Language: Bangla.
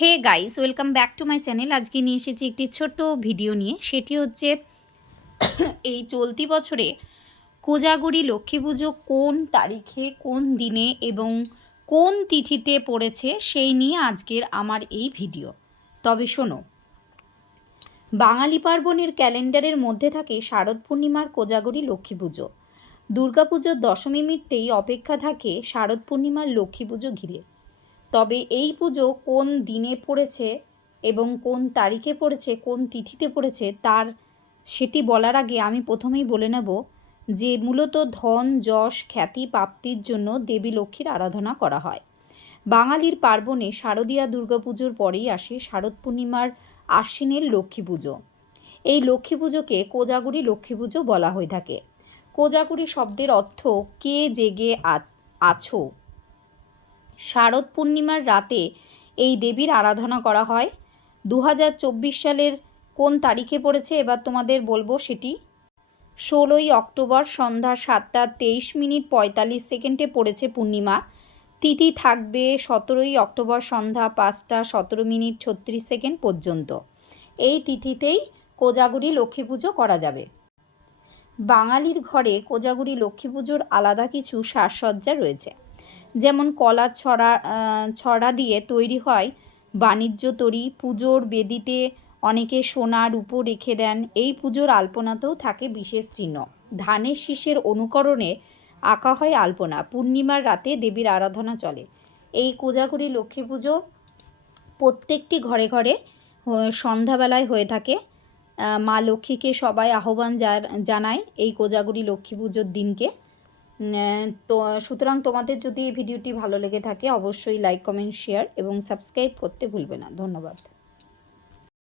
Hey guys, welcome back to my channel. আজকে নিয়ে এসেছি একটি ছোট্ট ভিডিও নিয়ে। সেটি হচ্ছে এই চলতি বছরে কোজাগরি লক্ষ্মী পুজো কোন তারিখে, কোন দিনে এবং কোন তিথিতে পড়েছে সেই নিয়ে আজকের আমার এই ভিডিও। তবে শোনো, বাঙালি পার্বণের ক্যালেন্ডারের মধ্যে থাকে শারদ পূর্ণিমার কোজাগরি লক্ষ্মী পুজো। দুর্গাপুজোর দশমী মিটতেই অপেক্ষা থাকে শারদ পূর্ণিমার লক্ষ্মী পুজো ঘিরে। তবে এই পুজো কোন দিনে পড়েছে এবং কোন তারিখে পড়েছে, কোন তিথিতে পড়েছে সেটি বলার আগে আমি প্রথমেই বলে নেব যে মূলত ধন, যশ, খ্যাতি প্রাপ্তির জন্য দেবী লক্ষ্মীর আরাধনা করা হয়। বাঙালির পার্বণে শারদীয়া দুর্গাপুজোর পরেই আসে শারদ পূর্ণিমার আশ্বিনের লক্ষ্মী পুজো। এই লক্ষ্মী পুজোকে কোজাগরি লক্ষ্মী পুজো বলা হয়ে থাকে। কোজাগরি শব্দের অর্থ কে জেগে আছো। শারদ পূর্ণিমার রাতে এই দেবীর আরাধনা করা হয়। 2024 সালের কোন তারিখে পড়েছে এবার তোমাদের বলবো, সেটি 16ই অক্টোবর সন্ধ্যা 7টা 23:45 পড়েছে পূর্ণিমা। তিথি থাকবে 17ই অক্টোবর সন্ধ্যা 5টা 17:36 পর্যন্ত। এই তিথিতেই কোজাগরি লক্ষ্মী পুজো করা যাবে। বাঙালির ঘরে কোজাগরি লক্ষ্মী পুজোর আলাদা কিছু সাজসজ্জা রয়েছে। যেমন কলার ছড়া দিয়ে তৈরি হয় বাণিজ্য তরী। পুজোর বেদিতে অনেকে সোনা রূপো রেখে দেন। এই পুজোর আলপনাতেও থাকে বিশেষ চিহ্ন। ধানের শীষের অনুকরণে আঁকা হয় আলপনা। পূর্ণিমার রাতে দেবীর আরাধনা চলে। এই কোজাগরি লক্ষ্মী পুজো প্রত্যেকটি ঘরে ঘরে সন্ধ্যাবেলায় হয়ে থাকে। মা লক্ষ্মীকে সবাই আহ্বান জানায় এই কোজাগরি লক্ষ্মী পুজোর দিনকে। তো সুতরাং তোমাদের যদি এই ভিডিওটি ভালো লেগে থাকে অবশ্যই লাইক, কমেন্ট, শেয়ার এবং সাবস্ক্রাইব করতে ভুলবে না। ধন্যবাদ।